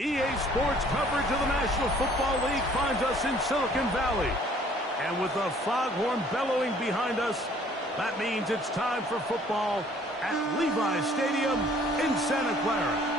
EA Sports coverage of the National Football League finds us in Silicon Valley. And with the foghorn bellowing behind us, that means it's time for football at Levi's Stadium in Santa Clara.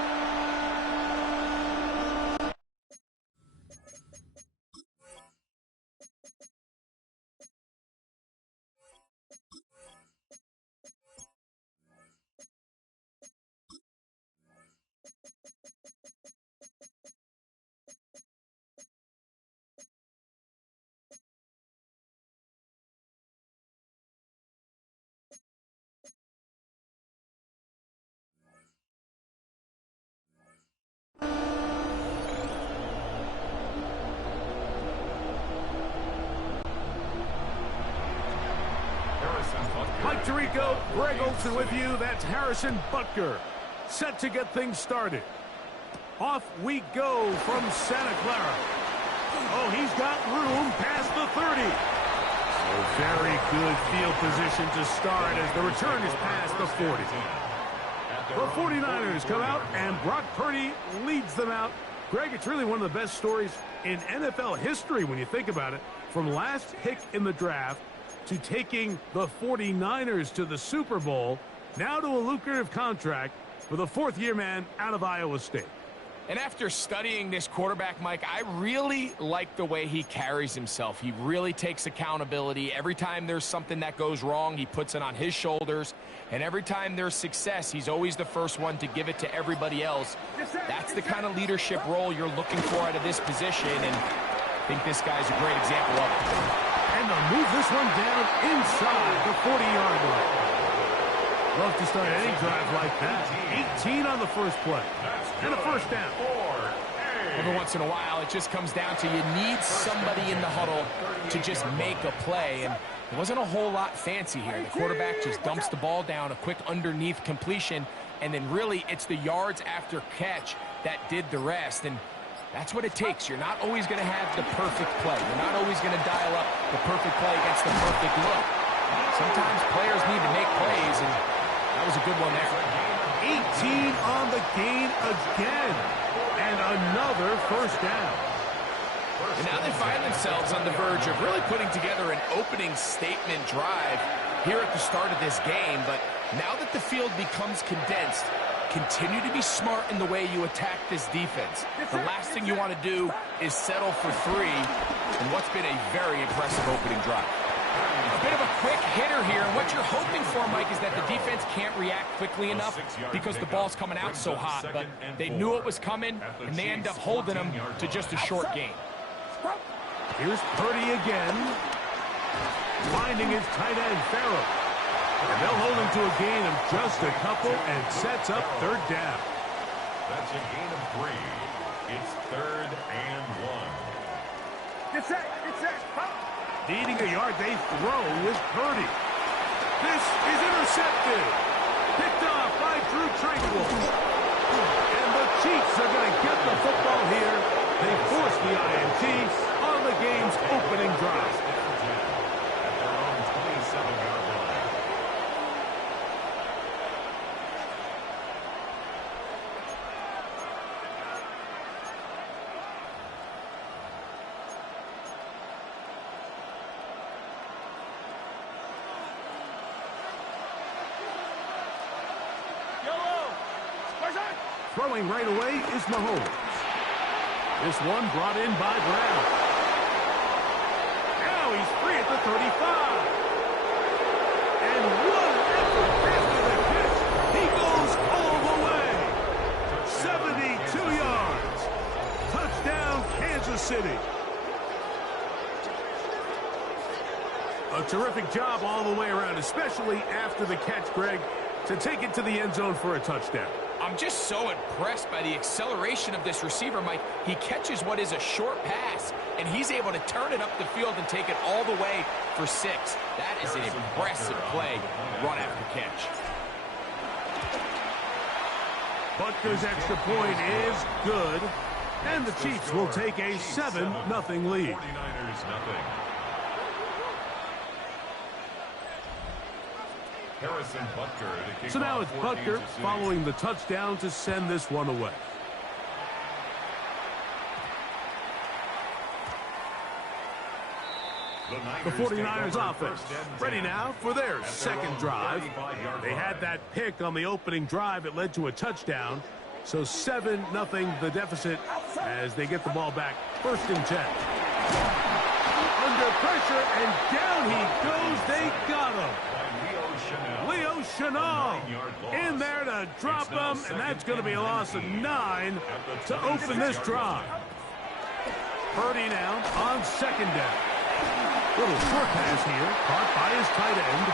Mike Tirico, Greg Olson with you. That's Harrison Butker, set to get things started. Off we go from Santa Clara. Oh, he's got room past the 30. A very good field position to start as the return is past the 40. The 49ers come out, and Brock Purdy leads them out. Greg, it's really one of the best stories in NFL history when you think about it. From last pick in the draft to taking the 49ers to the Super Bowl, now to a lucrative contract with a fourth-year man out of Iowa State. And after studying this quarterback, Mike, I really like the way he carries himself. He really takes accountability. Every time there's something that goes wrong, he puts it on his shoulders. And every time there's success, he's always the first one to give it to everybody else. That's the kind of leadership role you're looking for out of this position, and I think this guy's a great example of it. And they'll move this one down inside the 40-yard line. Love to start any drive like that. 18 on the first play. And a first down. Every once in a while, it just comes down to you need somebody in the huddle to just make a play. And there wasn't a whole lot fancy here. The quarterback just dumps the ball down, a quick underneath completion, and then really it's the yards after catch that did the rest. And that's what it takes. You're not always going to have the perfect play. You're not always going to dial up the perfect play against the perfect look. Sometimes players need to make plays, and that was a good one there. 18 on the gain again, and another first down. And now they find themselves on the verge of really putting together an opening statement drive here at the start of this game. But now that the field becomes condensed, continue to be smart in the way you attack this defense. The last thing you want to do is settle for three in what's been a very impressive opening drive. A bit of a quick hitter here, and what you're hoping for, Mike, is that the defense can't react quickly enough because the ball's coming out so hot. But they knew it was coming, and they end up holding them to just a short gain. Here's Purdy again, finding his tight end, Farrell. And they'll hold him to a gain of just a couple and sets up third down. That's a gain of 3. It's 3rd and 1. Get set. Needing a yard, they throw with Purdy. This is intercepted. Picked off by Drew Tranquil. And the Chiefs are going to get the football here. They force the INT on the game's opening drive. At their own 27-yard line. Throwing right away is Mahomes. This one brought in by Brown. Now he's free at the 35. And one effort after the catch. He goes all the way. 72 yards. Touchdown, Kansas City. A terrific job all the way around, especially after the catch, Greg, to take it to the end zone for a touchdown. I'm just so impressed by the acceleration of this receiver, Mike. He catches what is a short pass, and he's able to turn it up the field and take it all the way for 6. That is an impressive play, run after catch. Butker's extra point is good, and the Chiefs will take a 7-0 lead. 49ers nothing. Harrison Butker. So now it's Butker following the touchdown to send this one away. The 49ers offense ready now for their second drive. They had that pick on the opening drive. It led to a touchdown. So 7-0 the deficit as they get the ball back. 1st and 10. Under pressure, and down he goes. They got him. Leo Chenal in there to drop him, and that's going to be a loss of 9 to open this drive. Purdy now on 2nd down. Little short pass here, caught by his tight end.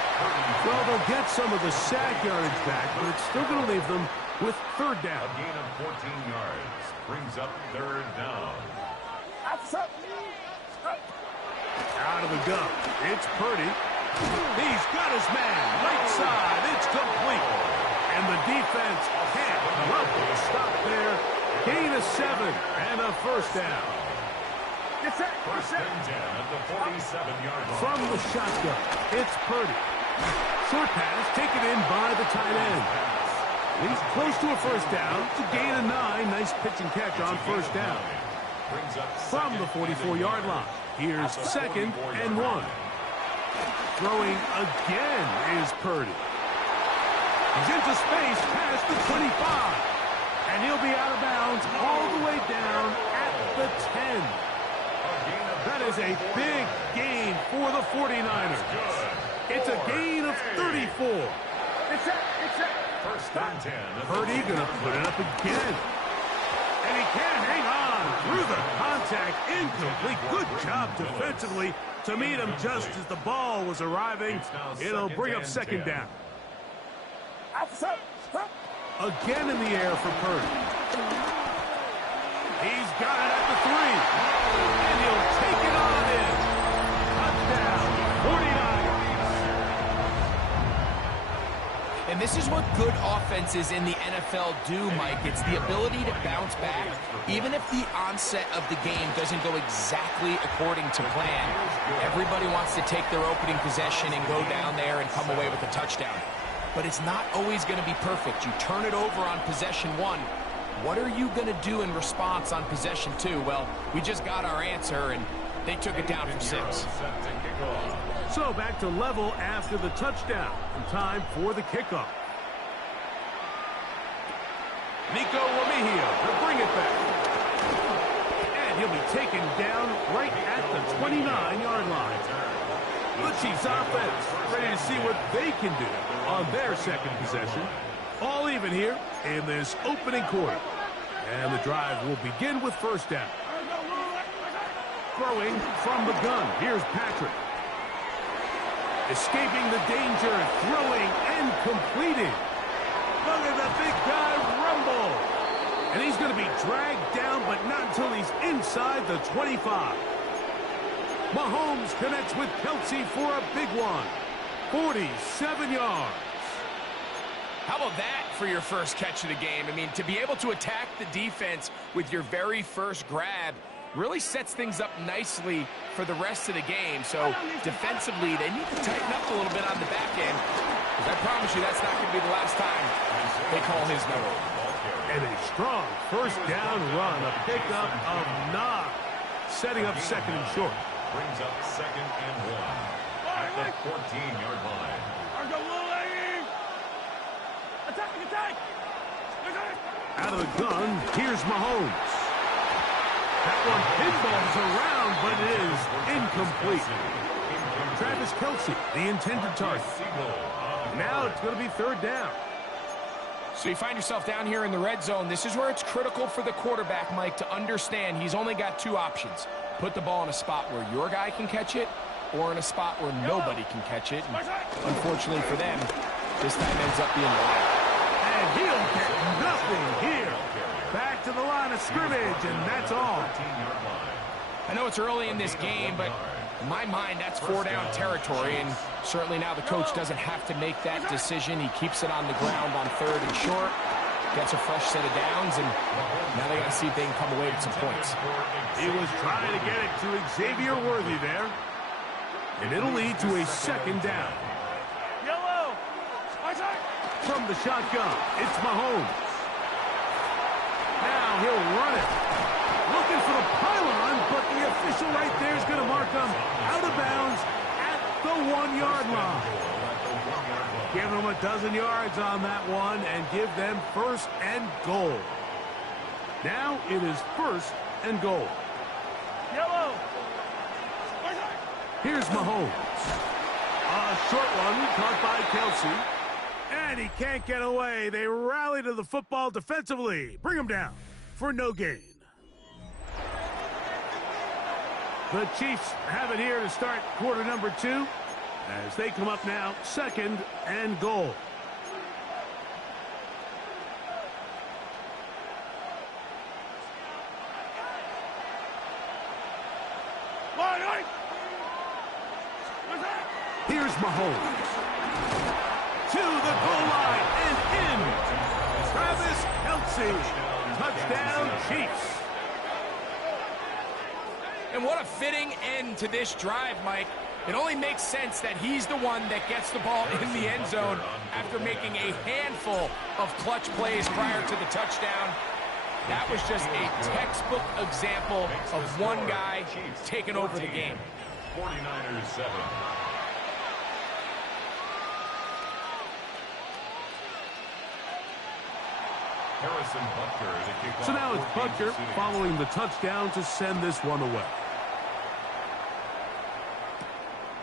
Well, they'll get some of the sack yardage back, but it's still going to leave them with 3rd down. A gain of 14 yards brings up 3rd down. Out of the gun, it's Purdy. He's got his man, right side, it's complete. And the defense can't come up with a stop there. Gain of 7 and a 1st down. 1st and 10 at the 47-yard line. From the shotgun, it's Purdy. Short pass taken in by the tight end. He's close to a 1st down. It's a gain of 9. Nice pitch and catch on 1st down. From the 44-yard line, here's 2nd and 1. Throwing again is Purdy. He's into space past the 25. And he'll be out of bounds all the way down at the 10. That is a big gain for the 49ers. It's a gain of 34. It's 1st and 10. Purdy going to put it up again. And he can't hang on through the contact. Incomplete. Good job defensively to meet him just as the ball was arriving. It'll bring up 2nd down. Again in the air for Purdy. He's got it at the 3. And he'll take it on in. Touchdown, 49ers. And this is what good offenses in the NFL do, Mike. It's the ability to bounce back, even if the onset of the game doesn't go exactly according to plan. Everybody wants to take their opening possession and go down there and come away with a touchdown. But it's not always going to be perfect. You turn it over on possession 1. What are you going to do in response on possession 2? Well, we just got our answer, and they took it down for 6. So back to level after the touchdown. And time for the kickoff. Nico Remigio will bring it back. And he'll be taken down right at the 29-yard line. The Chiefs offense ready to see what they can do on their 2nd possession. All even here in this opening quarter. And the drive will begin with 1st down. Throwing from the gun. Here's Patrick. Escaping the danger, throwing and completing. Look at the big guy rumble. And he's going to be dragged down, but not until he's inside the 25. Mahomes connects with Kelsey for a big one. 47 yards. How about that for your first catch of the game? I mean, to be able to attack the defense with your very first grab really sets things up nicely for the rest of the game. So defensively, they need to tighten up a little bit on the back end. Because I promise you that's not going to be the last time they call his number. And a strong 1st down run, a pickup of 9. Setting up 2nd and short. Brings up 2nd and 1 at the 14-yard line. Out of the gun, here's Mahomes. That one pinballs around, but it is incomplete. Travis Kelsey, the intended target. Now it's going to be 3rd down. So you find yourself down here in the red zone. This is where it's critical for the quarterback, Mike, to understand he's only got 2 options. Put the ball in a spot where your guy can catch it, or in a spot where nobody can catch it. And unfortunately for them, this time ends up being the latter. And he'll get nothing here. Back to the line of scrimmage, and that's all. I know it's early in this game, but in my mind, that's 4-down territory, and certainly now the coach doesn't have to make that decision. He keeps it on the ground on 3rd and short, gets a fresh set of downs, and now they got to see if they can come away with some points. He was trying to get it to Xavier Worthy there, and it'll lead to a 2nd down. From the shotgun, it's Mahomes. Now he'll run it. Looking for the pylon, but the official right there is going to mark him out of bounds 1-yard line. Give them a dozen yards on that one and give them first and goal. Now it is first and goal. Yellow. Here's Mahomes. A short one caught by Kelsey. And he can't get away. They rally to the football defensively. Bring him down for no gain. The Chiefs have it here to start quarter number 2 as they come up now second and goal. Here's Mahomes. To the goal line and in. Travis Kelce. Touchdown, Chiefs. And what a fitting end to this drive, Mike. It only makes sense that he's the one that gets the ball in the end zone after making a handful of clutch plays prior to the touchdown. That was just a textbook example of one guy taking over the game. 49ers 7. Harrison Butker to kick off. So now it's Butker following the touchdown to send this one away.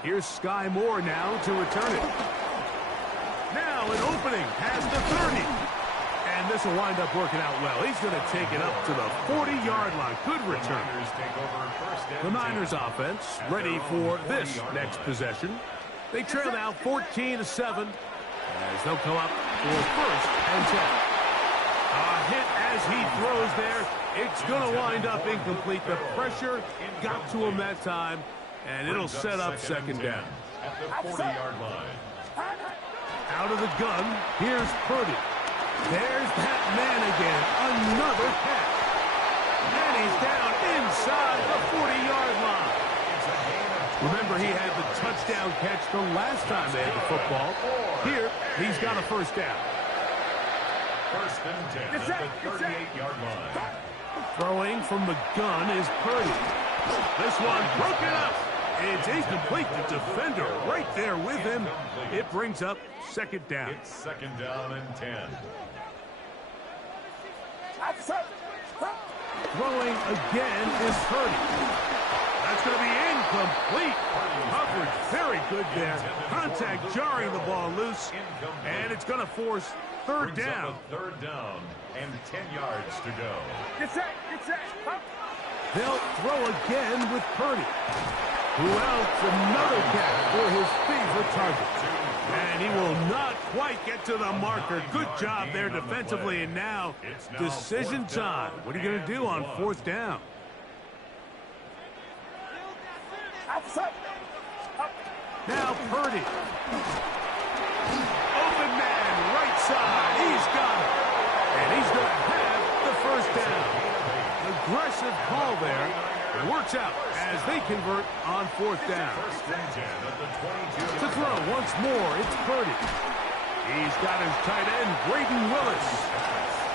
Here's Sky Moore now to return it. Now an opening past the 30. And this will wind up working out well. He's going to take it up to the 40-yard line. Good return. The Niners offense ready for this next possession. They trail now 14-7 as they'll come up for first and 10. A hit as he throws there. It's going to wind up incomplete. The pressure got to him that time, and it'll set up second down. At the 40-yard line. Out of the gun, here's Purdy. There's that man again. Another catch. And he's down inside the 40-yard line. Remember, he had the touchdown catch the last time they had the football. Here, he's got a first down. First and 10 at the 38-yard line. Throwing from the gun is Purdy. This one broken up. It's incomplete. The defender right there with him. It brings up second down. It's second down and 10. Throwing again is Purdy. That's going to be incomplete. Coverage very good there. Contact jarring the ball loose. And it's going to force third down. Third down and 10 yards to go. Get set. They'll throw again with Purdy. Who else? Another catch for his favorite target. And he will not quite get to the marker. Good job there defensively. And now, decision time. What are you going to do on fourth down? Now Purdy. Open man, right side. He's got it. And he's going to have the first down. Aggressive call there. It works out as they convert on fourth down. To throw once more, it's Purdy. He's got his tight end, Braden Willis.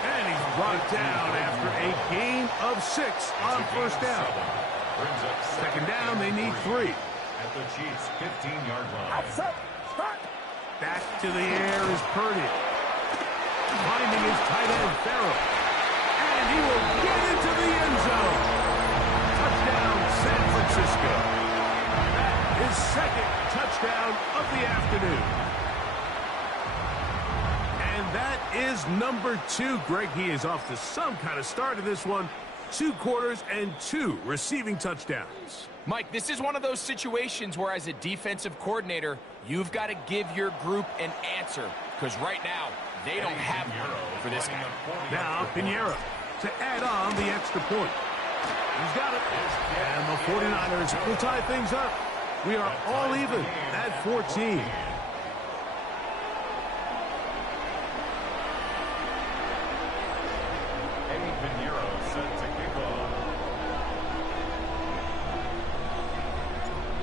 And he's brought down after a gain of 6 on first down. Second down, they need 3. At the Chiefs' 15-yard line. Back to the air is Purdy. Finding his tight end, Farrell. And he will get into the end zone. Touchdown, San Francisco. That is second touchdown of the afternoon. And that is number 2. Greg, he is off to some kind of start of this one. 2 quarters and 2 receiving touchdowns. Mike, this is one of those situations where as a defensive coordinator, you've got to give your group an answer. Because right now, they don't have one for this guy. Now, Pinheiro to add on the extra point. He's got it. And the 49ers will tie things up. We are all even at 14.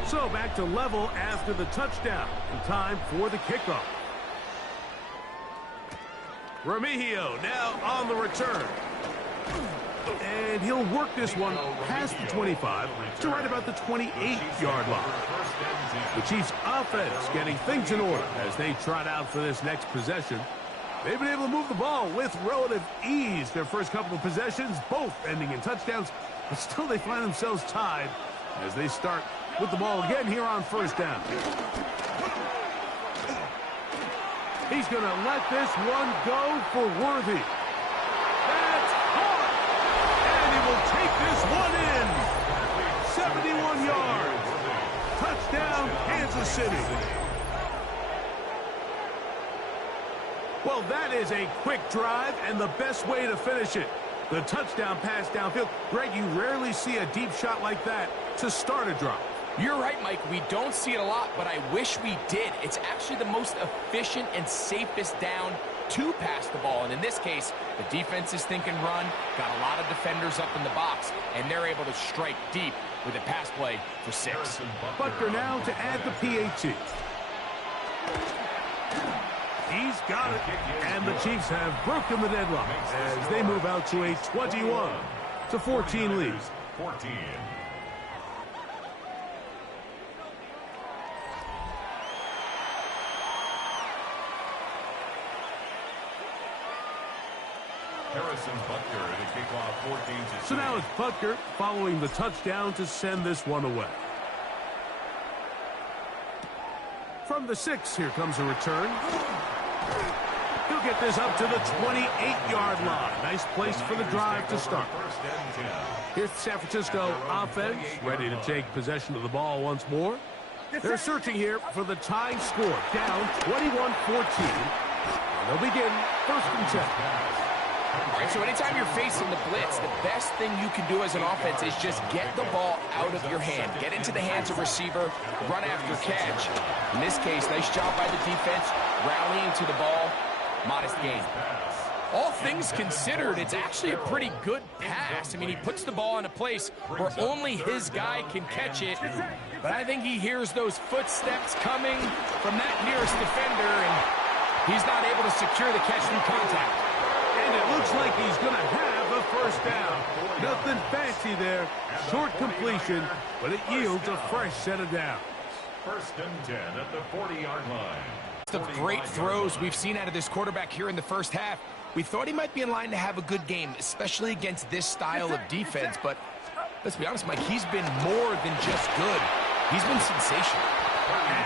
So back to level after the touchdown. And time for the kickoff. Remigio now on the return. And he'll work this one past the 25 to right about the 28-yard line. The Chiefs' offense getting things in order as they trot out for this next possession. They've been able to move the ball with relative ease their first couple of possessions, both ending in touchdowns, but still they find themselves tied as they start with the ball again here on first down. He's going to let this one go for Worthy. That's hard. And he will take this one in. 71 yards. Touchdown, Kansas City. Well, that is a quick drive and the best way to finish it. The touchdown pass downfield. Greg, you rarely see a deep shot like that to start a drive. You're right, Mike. We don't see it a lot, but I wish we did. It's actually the most efficient and safest down to pass the ball. And in this case, the defense is thinking run, got a lot of defenders up in the box, and they're able to strike deep with a pass play for 6. Butker now to add the PAT. He's got it. And the Chiefs have broken the deadlock as they move out to a 21-14 lead. 14. Harrison Butker to kick off 14-6. So now it's Butker following the touchdown to send this one away. From the 6, here comes a return. He'll get this up to the 28-yard line. Nice place for the drive to start. Here's the San Francisco offense, ready to take possession of the ball once more. They're searching here for the tying score, down 21-14. They'll begin first and 10. All right, so anytime you're facing the blitz, the best thing you can do as an offense is just get the ball out of your hand. Get into the hands of receiver, run after catch. In this case, nice job by the defense, rallying to the ball, modest gain. All things considered, it's actually a pretty good pass. I mean, he puts the ball in a place where only his guy can catch it. But I think he hears those footsteps coming from that nearest defender, and he's not able to secure the catch through contact. And it looks like he's going to have a first down. Nothing fancy there. Short completion, but it yields a fresh set of downs. First and 10 at the 40-yard line. The great throws we've seen out of this quarterback here in the first half. We thought he might be in line to have a good game, especially against this style of defense. But let's be honest, Mike, he's been more than just good. He's been sensational.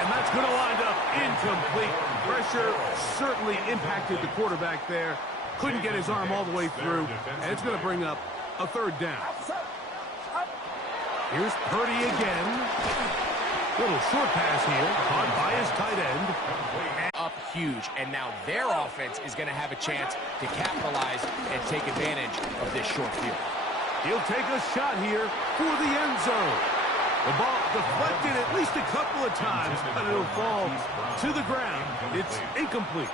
And that's going to wind up incomplete. Pressure certainly impacted the quarterback there. Couldn't get his arm all the way through, and it's going to bring up a third down. Here's Purdy again. Little short pass here, caught by his tight end. Up huge, and now their offense is going to have a chance to capitalize and take advantage of this short field. He'll take a shot here for the end zone. The ball deflected at least a couple of times, but it'll fall to the ground. It's incomplete.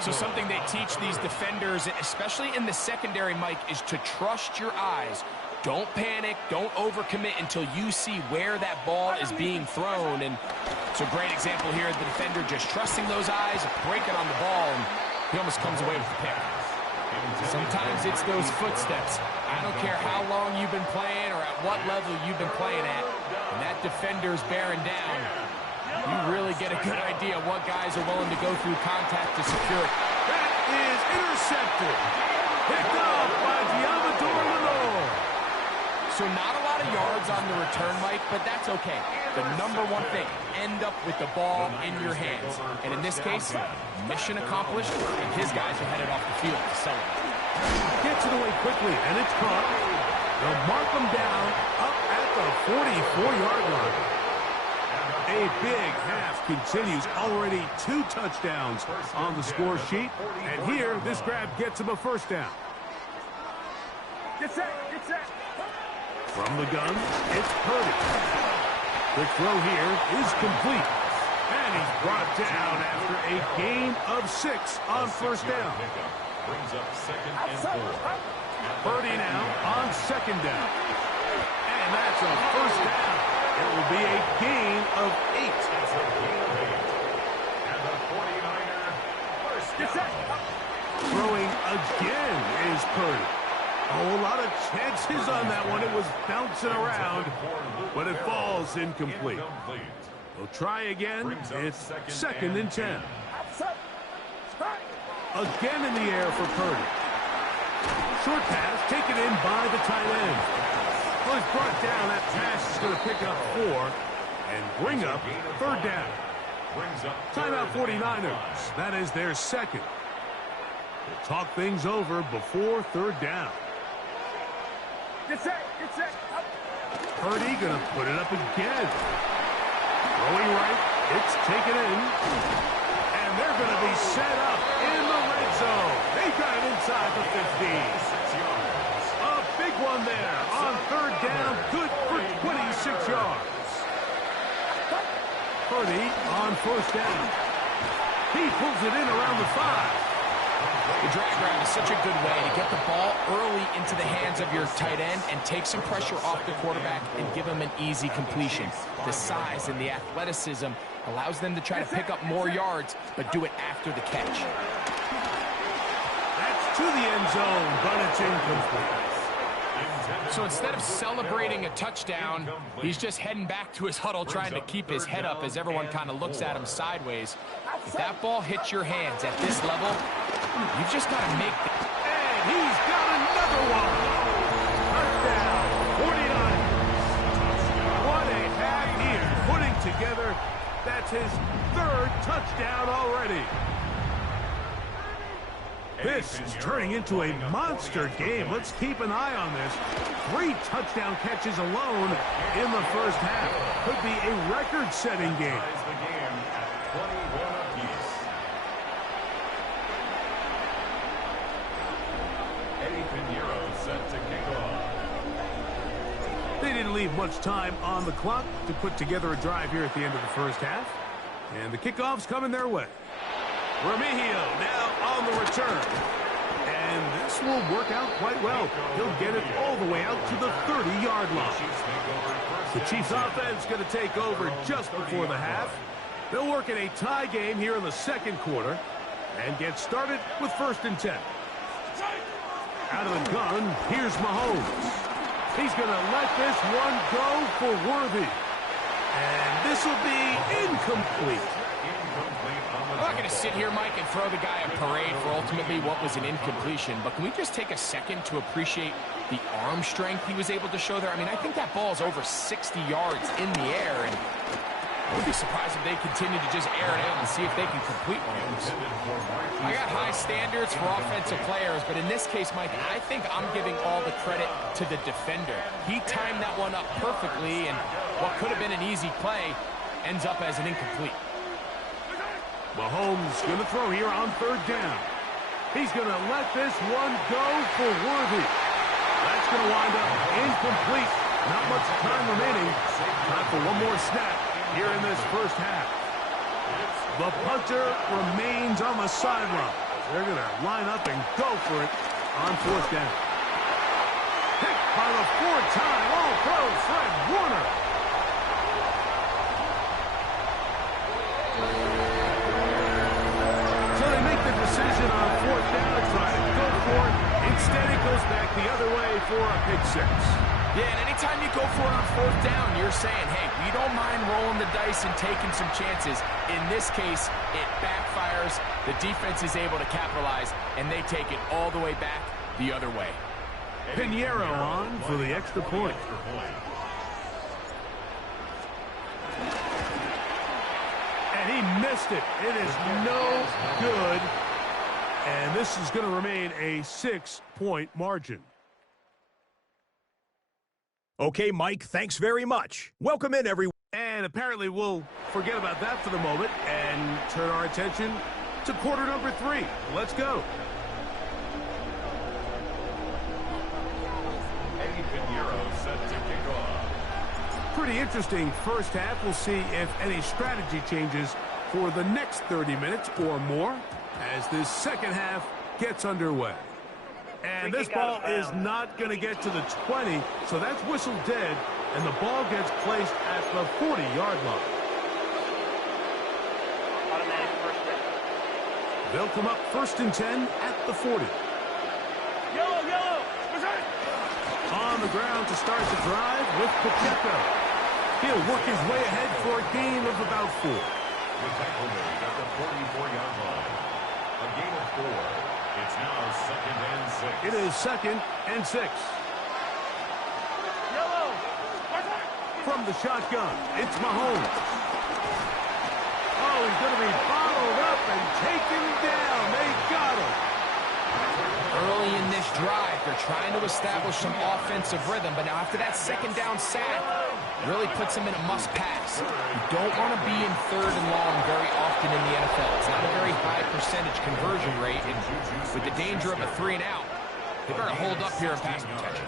So something they teach these defenders, especially in the secondary, Mike, is to trust your eyes. Don't panic, don't overcommit until you see where that ball is being thrown. And it's a great example here, the defender just trusting those eyes, breaking on the ball, and he almost comes away with the pick. Sometimes it's those footsteps. I don't care how long you've been playing or at what level you've been playing at, and that defender's bearing down. You really get a good idea of what guys are willing to go through contact to secure it. That is intercepted. Picked off by Diamador Lenore. So not a lot of yards on the return, Mike, but that's okay. The number one thing, end up with the ball in your hands. And in this case, mission accomplished, and his guys are headed off the field to celebrate. Gets it away quickly, and it's caught. They'll mark him down up at the 44-yard line. A big half continues. Already 2 touchdowns on the score sheet. And here, this grab gets him a first down. Get set, get set. From the gun, it's Purdy. Quick throw here is complete. And he's brought down after a gain of 6 on first down. Brings up second and 4. Purdy now on second down. And that's a first down. It will be a gain of 8. And the 49er first down. Throwing again is Purdy. Oh, a lot of chances on that one. It was bouncing around, but it falls incomplete. We'll try again. It's 2nd and 10. Again in the air for Purdy. Short pass taken in by the tight end. Well, it's brought down. That pass is going to pick up 4 and bring up 3rd down. Timeout 49ers. That is their 2nd. We'll talk things over before 3rd down. Get set. Purdy going to put it up again. Throwing right. It's taken in. And they're going to be set up in the red zone. They got it inside the 50. A big one there on 3rd down. Good for 26 yards. Purdy on 1st down. He pulls it in around the 5. The drag route is such a good way to get the ball early into the hands of your tight end and take some pressure off the quarterback and give him an easy completion. The size and the athleticism allows them to try to pick up more yards, but do it after the catch. That's to the end zone, but it's incomplete. So instead of celebrating a touchdown, he's just heading back to his huddle trying to keep his head up as everyone kind of looks at him sideways. If that ball hits your hands at this level, you've just got to make the... And he's got another one. Touchdown, 49. What a half he is putting together. That's his 3rd touchdown already. This is turning into a monster game. Let's keep an eye on this. 3 touchdown catches alone in the 1st half. Could be a record-setting game. They didn't leave much time on the clock to put together a drive here at the end of the 1st half. And the kickoff's coming their way. Remigio now on the return. And this will work out quite well. He'll get it all the way out to the 30-yard line. The Chiefs offense going to take over just before the half. They'll work in a tie game here in the 2nd quarter and get started with 1st and 10. Out of the gun, here's Mahomes. He's going to let this one go for Worthy. And this will be incomplete. I'm not going to sit here, Mike, and throw the guy a parade for ultimately what was an incompletion, but can we just take a second to appreciate the arm strength he was able to show there? I mean, I think that ball is over 60 yards in the air, and I would be surprised if they continue to just air it out and see if they can complete one of those. I got high standards for offensive players, but in this case, Mike, I think I'm giving all the credit to the defender. He timed that one up perfectly, and what could have been an easy play ends up as an incomplete. Mahomes going to throw here on 3rd down. He's going to let this one go for Worthy. That's going to wind up incomplete. Not much time remaining. Time for one more snap here in this 1st half. The punter remains on the sideline. They're going to line up and go for it on 4th down. Picked by the 4-time All-Pro Fred Warner. Decision on 4th down to try to go for it. Instead, it goes back the other way for a pick 6. Yeah, and anytime you go for it on 4th down, you're saying, hey, we don't mind rolling the dice and taking some chances. In this case, it backfires. The defense is able to capitalize, and they take it all the way back the other way. Pinheiro on for the extra point. And he missed it. It is no good. And this is going to remain a 6-point margin. Okay, Mike, thanks very much. Welcome in, everyone. And apparently we'll forget about that for the moment and turn our attention to quarter number 3. Let's go. Pretty interesting 1st half. We'll see if any strategy changes for the next 30 minutes or more as this 2nd half gets underway. And this ball is not going to get to the 20, so that's whistled dead, and the ball gets placed at the 40-yard line. Automatic 1st down. They'll come up 1st and 10 at the 40. Yellow, yellow. Present. on the ground to start the drive with Pacheco. He'll work his way ahead for a gain of about 4. The tackle made at the 44-yard line. A gain of 4. It's now 2nd and 6. It is 2nd and 6. Yellow. From the shotgun, it's Mahomes. Oh, he's going to be bottled up and taken down. They got him. Early in this drive, they're trying to establish some offensive rhythm, but now after that 2nd down sack, really puts them in a must-pass. You don't want to be in 3rd and long very often in the NFL. It's not a very high percentage conversion rate, and with the danger of a 3-and-out, they better hold up here in pass protection.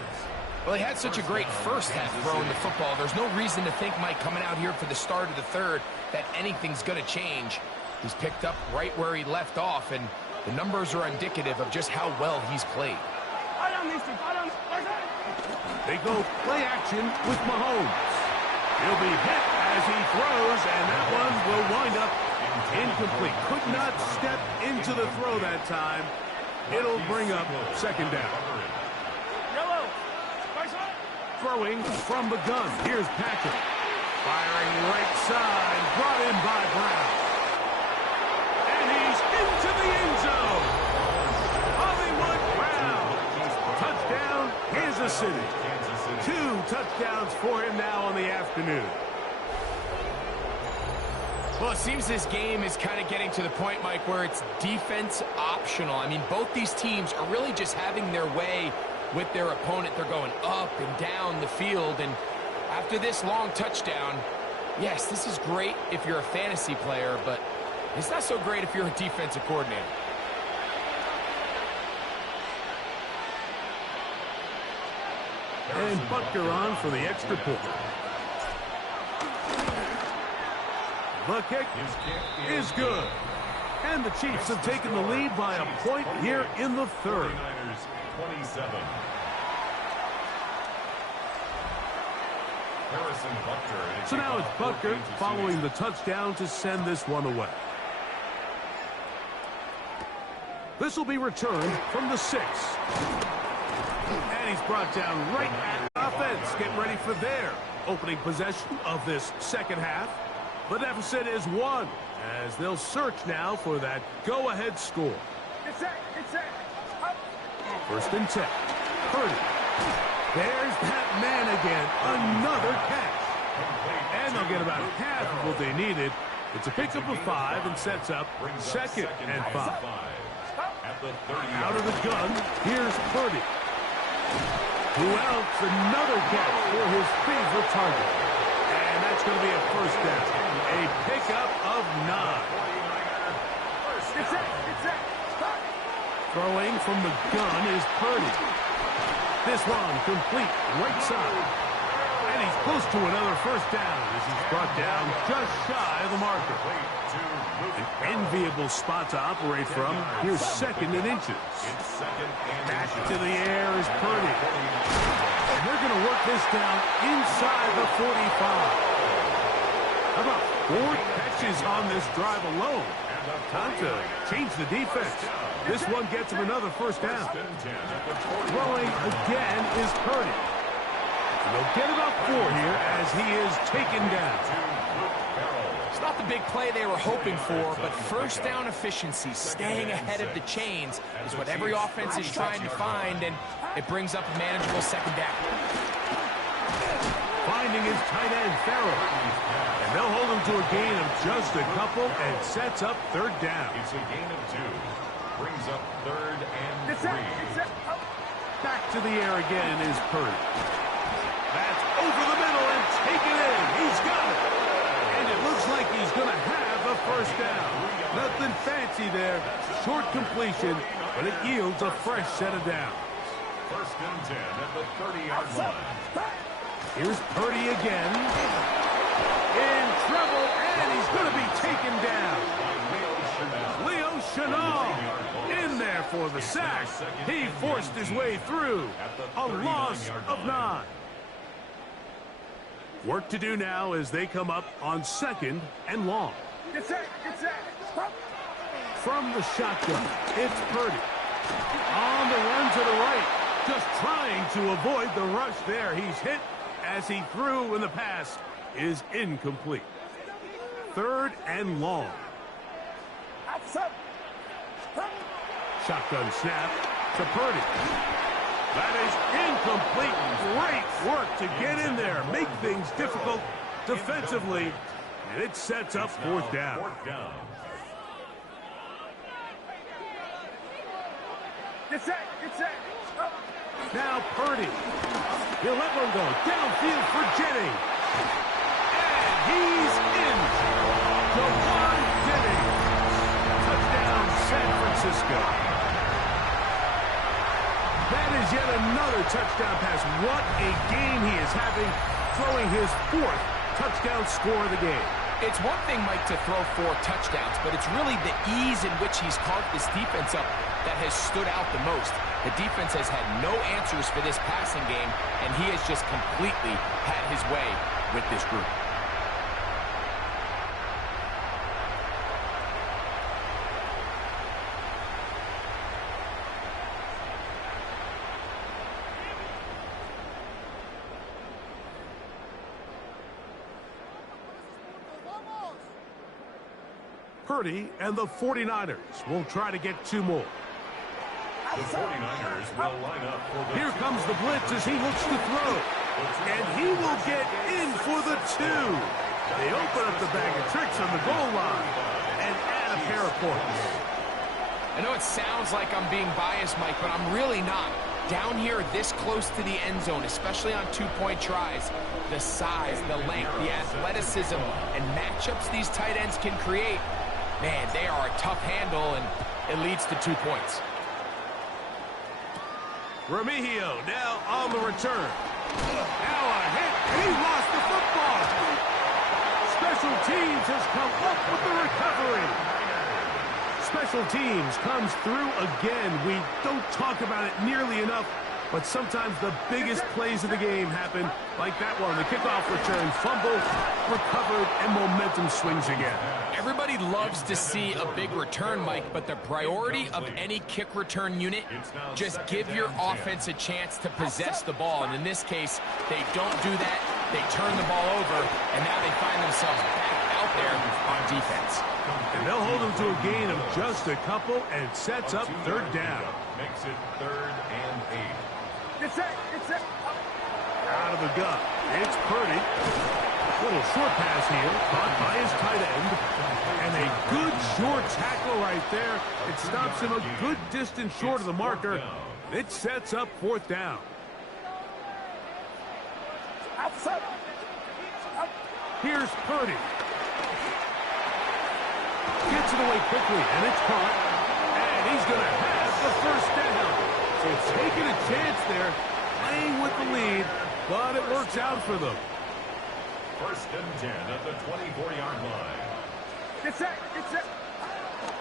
Well, he had such a great first half throwing the football. There's no reason to think, Mike, coming out here for the start of the 3rd, that anything's going to change. He's picked up right where he left off, and the numbers are indicative of just how well he's played. They go play action with Mahomes. He'll be hit as he throws, and that one will wind up incomplete. Could not step into the throw that time. It'll bring up 2nd down. Yellow. Throwing from the gun. Here's Patrick. Firing right side. Brought in by Brown. And he's into the end zone. Hollywood Brown. Touchdown, Kansas City. 2 touchdowns for him now on the afternoon. Well, it seems this game is kind of getting to the point, Mike, where it's defense optional. I mean, both these teams are really just having their way with their opponent. They're going up and down the field, and after this long touchdown, yes, this is great if you're a fantasy player, but it's not so great if you're a defensive coordinator. And Butker on for the extra point. The kick is good. And the Chiefs have taken the lead by a point here in the 3rd. 27. Harrison Butker. So now it's Butker following the touchdown to send this one away. This will be returned from the 6. And he's brought down right at offense. Getting ready for their opening possession of this 2nd half. The deficit is 1 as they'll search now for that go-ahead score. It's it. 1st and 10. Purdy. There's that man again. Another catch. And they'll get about half of what they needed. It's a pickup of 5 and sets up 2nd and 5. Out of the gun, here's Purdy. Who else? Another catch for his favorite target. And that's going to be a 1st down. A pickup of 9. It's it. Throwing from the gun is Purdy. This one complete right side. And he's close to another 1st down as he's brought down just shy of the marker. An enviable spot to operate from. Here's 2nd and inches. Back to the air is Purdy. And they're going to work this down inside the 45. How about 4 catches on this drive alone? Time to change the defense. This one gets him another 1st down. Throwing again is Purdy. And they'll get about 4 here as he is taken down. It's not the big play they were hoping for, but 1st down efficiency, staying ahead of the chains, is what every offense is trying to find, and it brings up a manageable 2nd down. Finding his tight end, Farrell. And they'll hold him to a gain of just a couple and sets up 3rd down. It's a gain of 2. Brings up 3rd and 3. Back to the air again is Purdy. That's over the middle and taken in. He's got it. And it looks like he's going to have a 1st down. Nothing fancy there. Short completion, but it yields a fresh set of downs. 1st and 10 at the 30-yard line. Here's Purdy again. In trouble, and he's going to be taken down. Leo Chenal in there for the sack. He forced his way through. A loss of 9. Work to do now as they come up on 2nd and long. From the shotgun, it's Purdy. On the run to the right. Just trying to avoid the rush there. He's hit as he threw, and the pass is incomplete. 3rd and long. Shotgun snap to Purdy. That is incomplete. Great work to get in there, make things difficult defensively, and it sets up 4th down. Get set. Now Purdy. He'll let one go. Downfield for Jennings. And he's in. Jawan Jennings. Touchdown, San Francisco. That is yet another touchdown pass. What a game he is having, throwing his 4th touchdown score of the game. It's one thing, Mike, to throw 4 touchdowns, but it's really the ease in which he's carved this defense up that has stood out the most. The defense has had no answers for this passing game, and he has just completely had his way with this group. Purdy and the 49ers will try to get 2 more. The 49ers will line up for the Here comes the blitz as he looks to throw. And he will get in for the 2. They open up the bag of tricks on the goal line and add a pair of points. I know it sounds like I'm being biased, Mike, but I'm really not. Down here this close to the end zone, especially on 2-point tries, the size, the length, the athleticism, and matchups these tight ends can create, man, they are a tough handle, and it leads to 2 points. Remigio now on the return. Now a hit, and he lost the football. Special teams has come up with the recovery. Special teams comes through again. We don't talk about it nearly enough, but sometimes the biggest plays of the game happen like that one. The kickoff return, fumble, recovered, and momentum swings again. Everybody loves to see a big return, Mike, but the priority of any kick return unit, just give your offense a chance to possess the ball. And in this case, they don't do that. They turn the ball over, and now they find themselves back out there on defense. And they'll hold them to a gain of just a couple, and it sets up 3rd down. Makes it 3rd and 8. Get set. Out of the gun, it's Purdy. Little short pass here, caught by his tight end. And a good short tackle right there. It stops him a good distance short of the marker. It sets up 4th down. Here's Purdy. Gets it away quickly, and it's caught. And he's going to have the 1st down. So taking a chance there, playing with the lead, but it works out for them. 1st and 10 at the 24-yard line. Get set.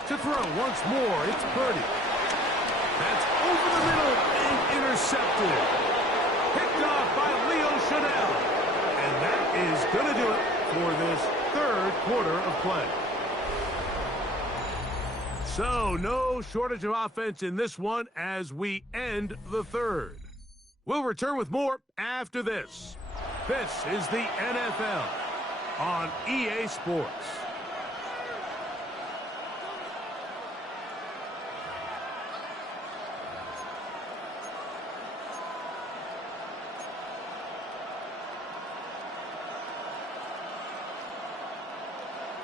To throw once more, it's Purdy. That's over the middle and intercepted. Picked off by Leo Chanel. And that is going to do it for this 3rd quarter of play. So, no shortage of offense in this one as we end the 3rd. We'll return with more after this. This is the NFL on EA Sports.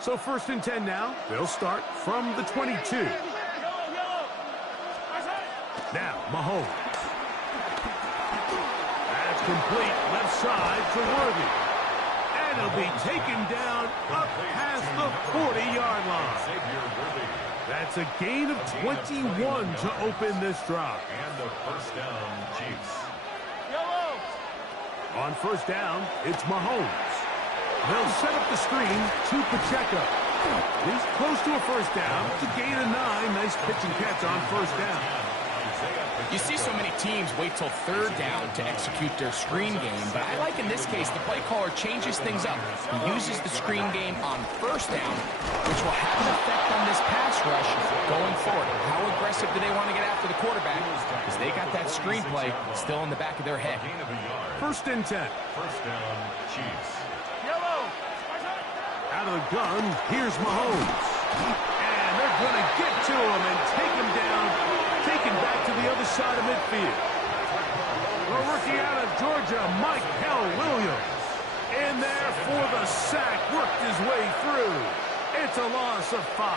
So 1st and 10 now. They'll start from the 22. Now, Mahomes. That's complete left side to Worthy. And he'll be taken down up past the 40-yard line. That's a gain of 21 to open this drive. And the 1st down, Chiefs. On 1st down, it's Mahomes. They'll set up the screen to Pacheco. He's close to a 1st down to gain a 9. Nice pitch and catch on 1st down. You see so many teams wait till third down to execute their screen game, but I like in this case the play caller changes things up. He uses the screen game on first down, which will have an effect on this pass rush going forward. How aggressive do they want to get after the quarterback? Because they got that screenplay still in the back of their head. First and 10. First down, Chiefs. Out of the gun, here's Mahomes. And they're going to get to him and take him down, taken back to the other side of midfield. The rookie out of Georgia, Michael Williams. In there for the sack, worked his way through. It's a loss of 5.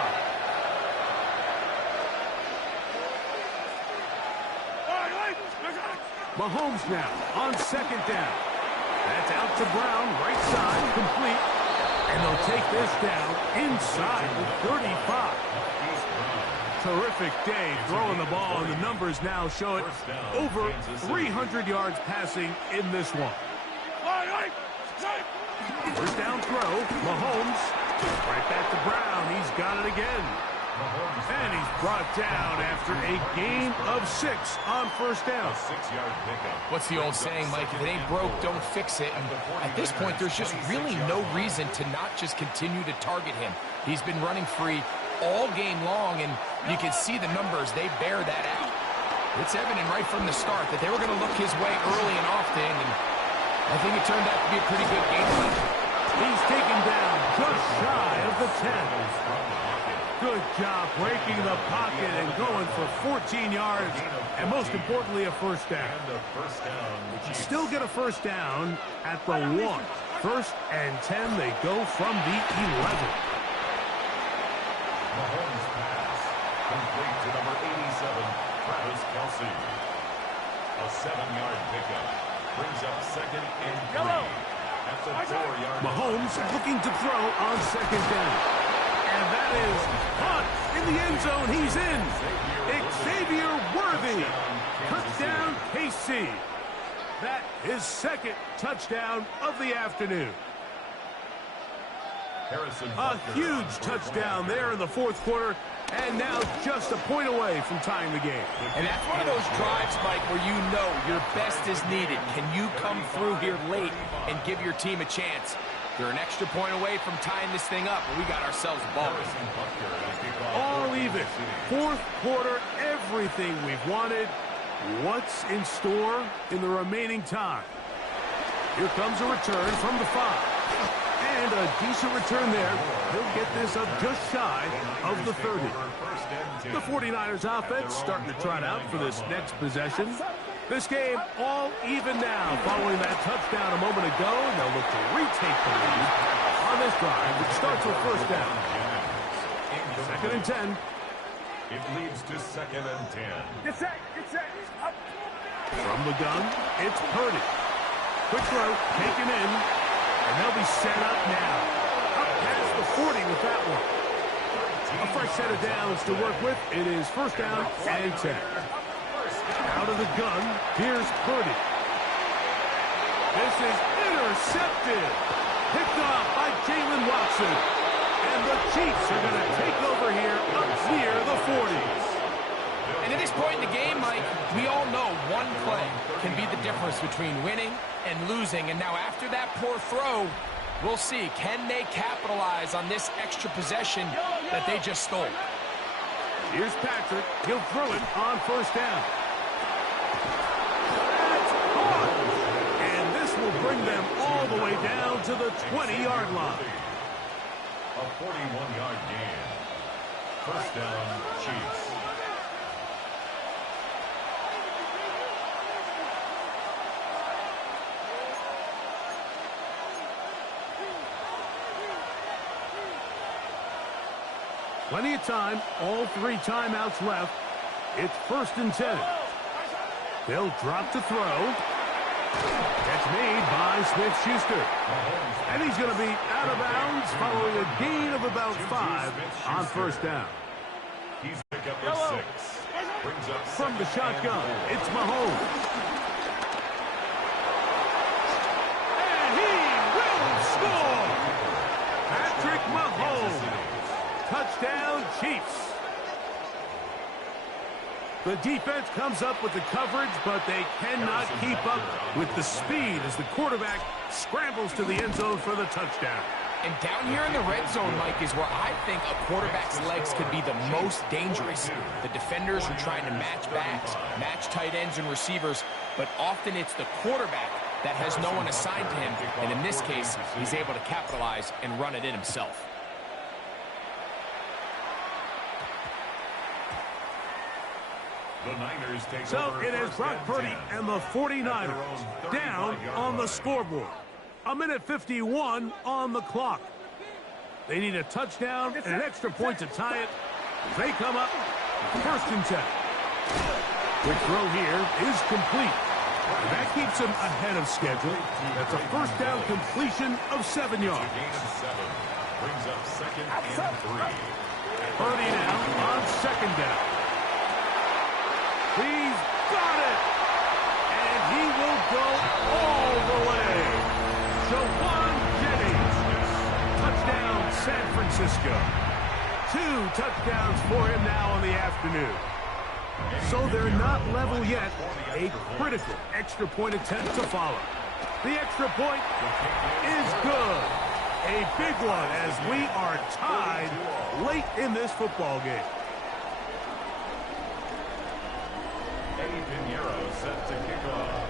Mahomes now on second down. That's out to Brown, right side, complete. And they'll take this down inside the 35. Terrific day throwing the ball, and the numbers now show it over 300 yards passing in this one. First down throw, Mahomes, right back to Brown. He's got it again. And he's brought down after a gain of 6 on first down. What's the old saying, Mike? If it ain't broke, don't fix it. And at this point, there's just really no reason to not just continue to target him. He's been running free all game long, and you can see the numbers. They bear that out. It's evident right from the start that they were going to look his way early and often, and I think it turned out to be a pretty good game plan. He's taken down just shy of the 10. Good job breaking the pocket and going for 14 yards, and most importantly, a first down. Still get a first down at the 1. First and 10, they go from the 11. Mahomes pass, complete to number 87, Travis Kelce. A 7-yard pickup brings up second and 3 at the 4-yard line. Mahomes looking to throw on second down. And that is caught in the end zone. He's in. Xavier Worthy. Touchdown, KC. That is second touchdown of the afternoon. A huge touchdown there in the fourth quarter, and now just a point away from tying the game. And that's one of those drives, Mike, where you know your best is needed. Can you come through here late and give your team a chance? They're an extra point away from tying this thing up, and we got ourselves a ball. All even. Fourth quarter, everything we've wanted. What's in store in the remaining time? Here comes a return from the 5. And a decent return there. He'll get this up just shy of the 30. The 49ers offense starting to trot out for this next possession. This game all even now following that touchdown a moment ago. And they'll look to retake the lead on this drive, which starts with first down. Second and 10. It leads to second and 10. Get set. From the gun, it's Purdy. Quick throw, taken in, and they'll be set up now. Up past the 40 with that one. A fresh set of downs to work with. It is first down and 10. Out of the gun, here's Purdy. This is intercepted. Picked off by Jalen Watson. And the Chiefs are going to take over here up near the 40s. And at this point in the game, Mike, we all know one play can be the difference between winning and losing. And now after that poor throw, we'll see, can they capitalize on this extra possession that they just stole? Here's Patrick. He'll throw it on first down. That's caught. And this will bring them all the way down to the 20-yard line. A 41-yard gain. First down, Chiefs. Plenty of time. All 3 timeouts left. It's first and 10. They'll drop to throw. Catch made by Smith-Schuster. And he's going to be out of bounds following a gain of about 5 on first down. He's picked up a 6. Brings up from the shotgun, it's Mahomes. And he will score! Patrick Mahomes. Touchdown, Chiefs. The defense comes up with the coverage, but they cannot keep up with the speed as the quarterback scrambles to the end zone for the touchdown. And down here in the red zone, Mike, is where I think a quarterback's legs could be the most dangerous. The defenders are trying to match backs, match tight ends and receivers, but often it's the quarterback that has no one assigned to him, and in this case, he's able to capitalize and run it in himself. The Niners take So over it is Brock Purdy and the 49ers down on the scoreboard. 1:51 on the clock. They need a touchdown and an extra point to tie it. They come up 1st and 10. The throw here is complete. And that keeps them ahead of schedule. That's a 1st down completion of 7 yards. Gain of 7 brings up 2nd and 3. Purdy now on 2nd down. He's got it! And he will go all the way. Jawan Jennings. Touchdown, San Francisco. 2 touchdowns for him now in the afternoon. So they're not level yet. A critical extra point attempt to follow. The extra point is good. A big one as we are tied late in this football game. Eddie Pinheiro set to kick off.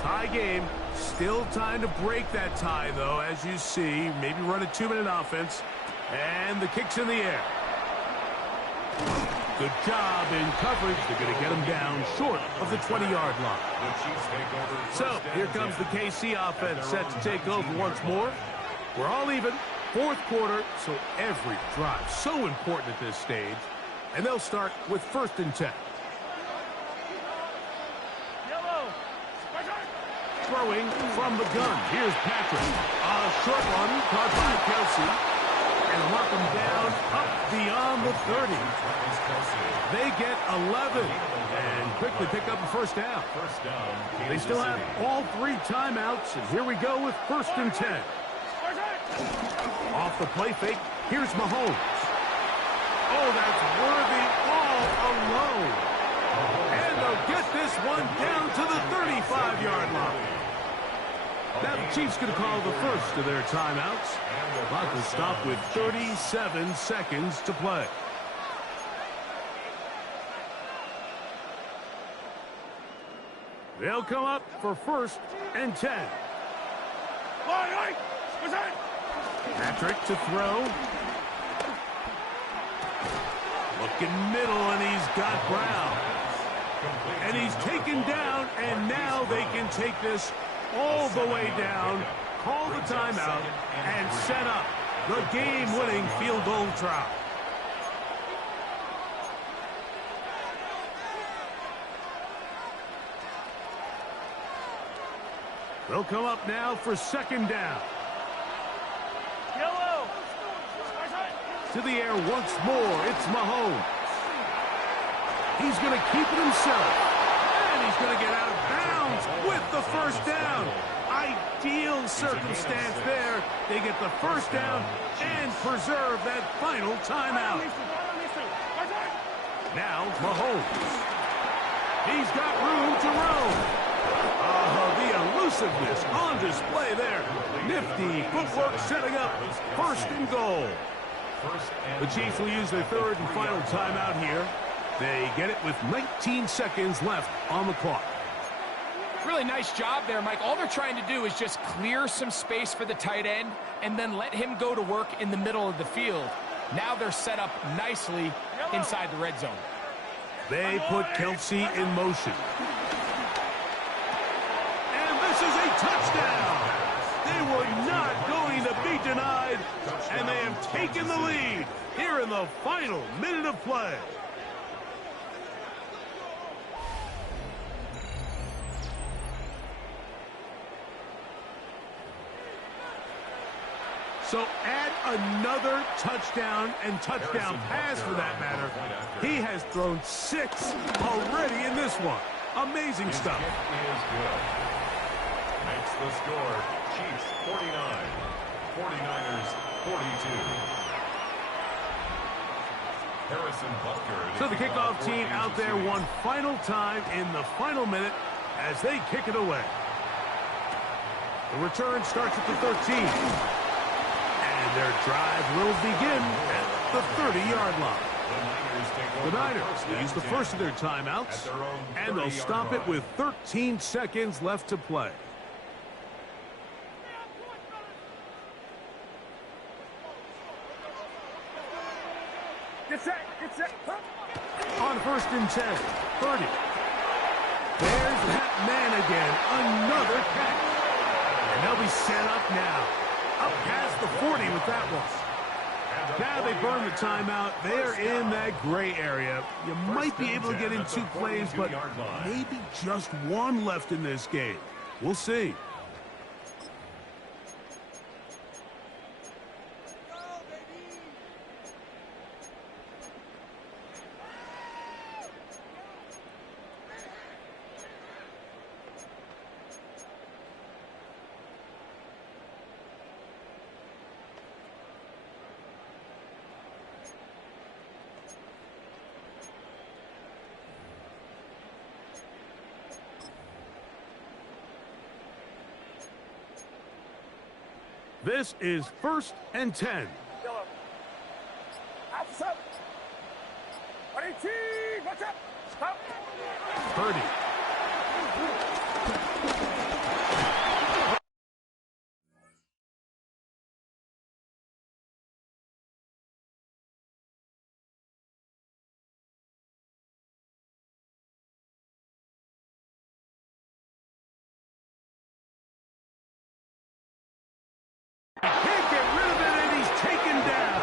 Tie game. Still time to break that tie, though, as you see. Maybe run a 2-minute offense. And the kick's in the air. Good job in coverage. They're going to get him down short of the 20-yard line. The Chiefs take over. So here comes the KC offense set to take over once more. We're all even. 4th quarter, so every drive so important at this stage. And they'll start with 1st and 10. Throwing from the gun. Here's Patrick. A short one caught by Kelsey. And mark him down up beyond the 30. They get 11 and quickly pick up a 1st down. They still have all 3 timeouts, and here we go with 1st and 10. Off the play fake, here's Mahomes. Oh, that's worthy all alone. And they'll get this one down to the 35-yard line. Now the Chiefs going to call the first of their timeouts. Clock will stop with 37 seconds to play. They'll come up for 1st and 10. Patrick to throw. Looking middle, and he's got Brown. And he's taken down, and now they can take this all the way down, call the timeout, and set up the game-winning field goal try. They'll come up now for 2nd down. To the air once more, it's Mahomes. He's going to keep it himself. And he's going to get out of bounds with the 1st down. Ideal circumstance there. They get the 1st down and preserve that final timeout. Now Mahomes. He's got room to roam. The elusiveness on display there. Nifty footwork setting up 1st and goal. The Chiefs will use their 3rd and final timeout here. They get it with 19 seconds left on the clock. Really nice job there, Mike. All they're trying to do is just clear some space for the tight end and then let him go to work in the middle of the field. Now they're set up nicely inside the red zone. They put Kelsey in motion. And this is a touchdown. They were not going to be denied, and they have taken the lead here in the final minute of play. So add another touchdown and touchdown pass for that matter. He has thrown 6 already in this one. Amazing stuff. Makes the score Chiefs 49, 49ers 42. Harrison Butker. So the kickoff team out there one final time in the final minute as they kick it away. The return starts at the 13. And their drive will begin at the 30-yard line. The Niners will use the first of their timeouts, and they'll stop it with 13 seconds left to play. Get set. Get set. On 1st and 10, 30. There's that man again, another catch. And they'll be set up now. Up past the 40 with that one. Now they burn the timeout. They're in that gray area. You might be able to get in 2 plays, but maybe just 1 left in this game. We'll see. This is 1st and 10. Outside. 18. Watch out. Stop. 30. Can't get rid of it, and he's taken down.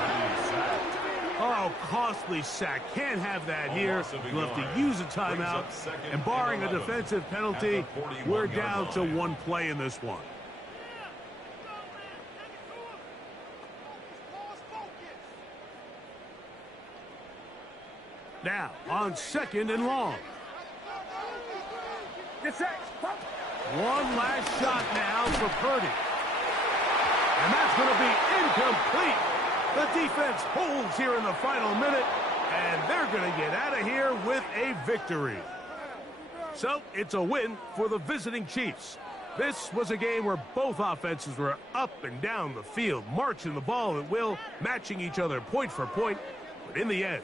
Oh, costly sack. Can't have that here. You'll have to use a timeout. And barring a defensive penalty, we're down to 1 play in this one. Now, on 2nd and long. Get set. One last shot now for Purdy. And that's going to be incomplete. The defense holds here in the final minute, and they're going to get out of here with a victory. So it's a win for the visiting Chiefs. This was a game where both offenses were up and down the field, marching the ball at will, matching each other point for point. But in the end,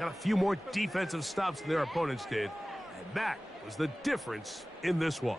got a few more defensive stops than their opponents did, and that was the difference in this one.